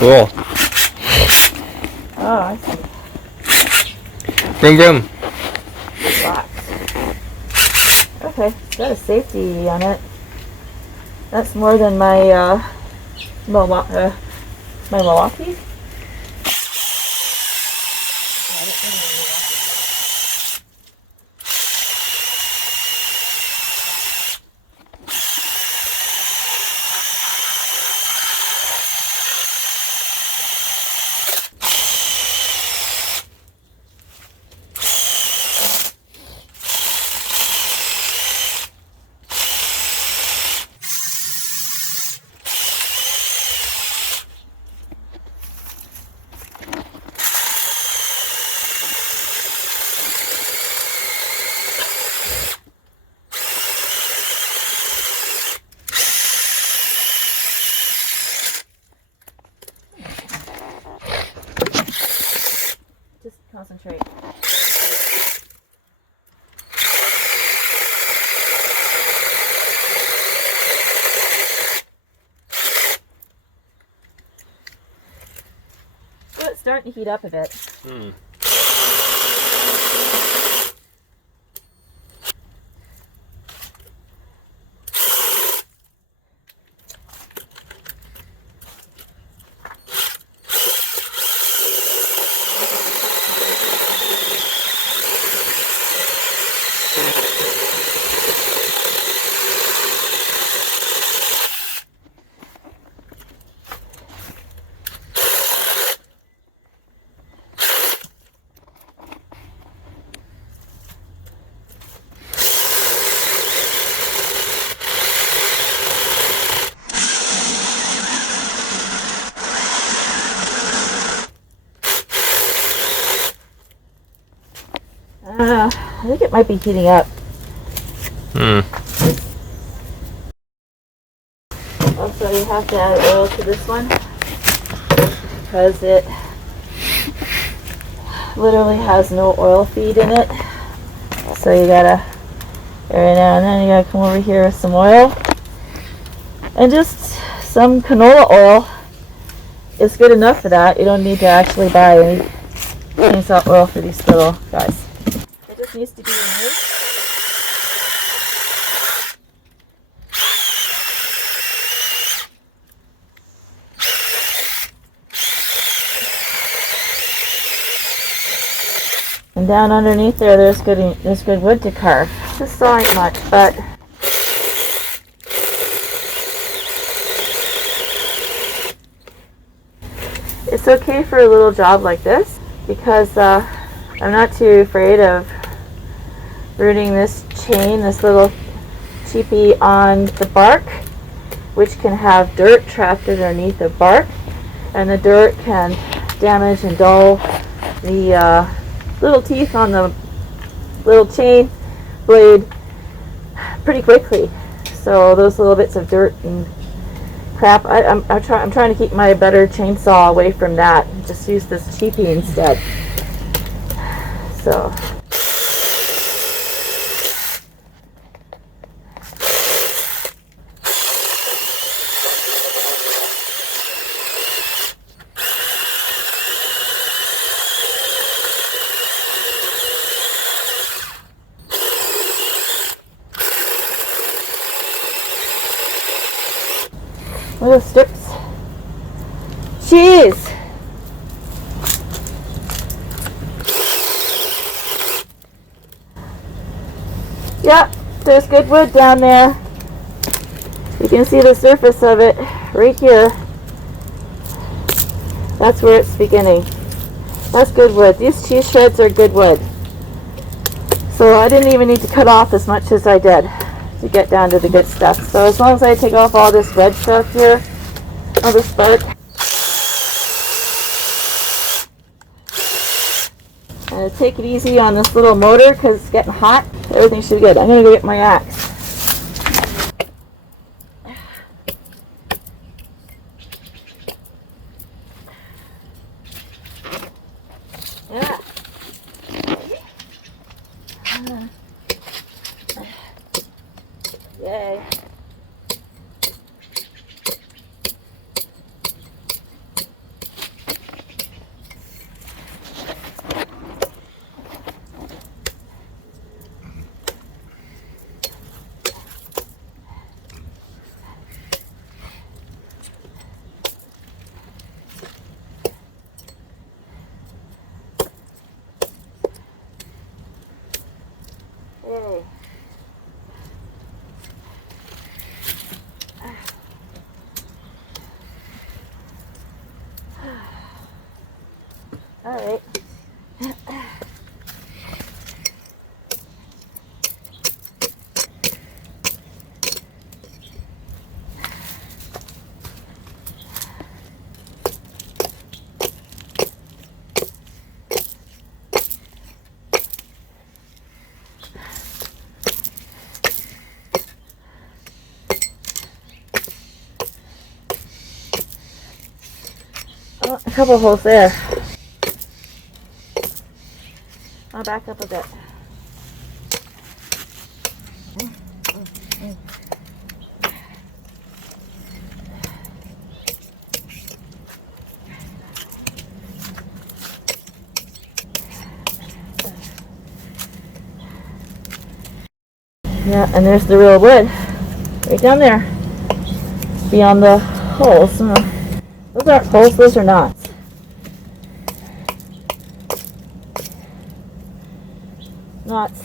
Cool. Oh, I see. Vroom vroom. Box. Okay, it's got a safety on it. That's more than my Milwaukee. Just concentrate. So it's starting to heat up a bit. I think it might be heating up. Also, you have to add oil to this one because it literally has no oil feed in it. So you gotta, every now and then, you gotta come over here with some oil. And just some canola oil is good enough for that. You don't need to actually buy any chainsaw oil for these little guys. It just needs to be removed. And down underneath there, there's good wood to carve. This saw ain't much, but it's okay for a little job like this because I'm not too afraid of rooting this chain, this little cheapie, on the bark, which can have dirt trapped underneath the bark, and the dirt can damage and dull the little teeth on the little chain blade pretty quickly. So those little bits of dirt and crap, I'm trying to keep my better chainsaw away from that. Just use this cheapie instead. So little strips. Cheese! Yep, there's good wood down there. You can see the surface of it right here. That's where it's beginning. That's good wood. These cheese shreds are good wood. So I didn't even need to cut off as much as I did to get down to the good stuff. So as long as I take off all this red stuff here, all this bark, and take it easy on this little motor because it's getting hot, everything should be good. I'm going to go get my axe. Yeah. Yay. Alright. Oh, a couple holes there. I'll back up a bit. Yeah, and there's the real wood. Right down there. Beyond the holes. Those aren't holes, those are knots. Knots.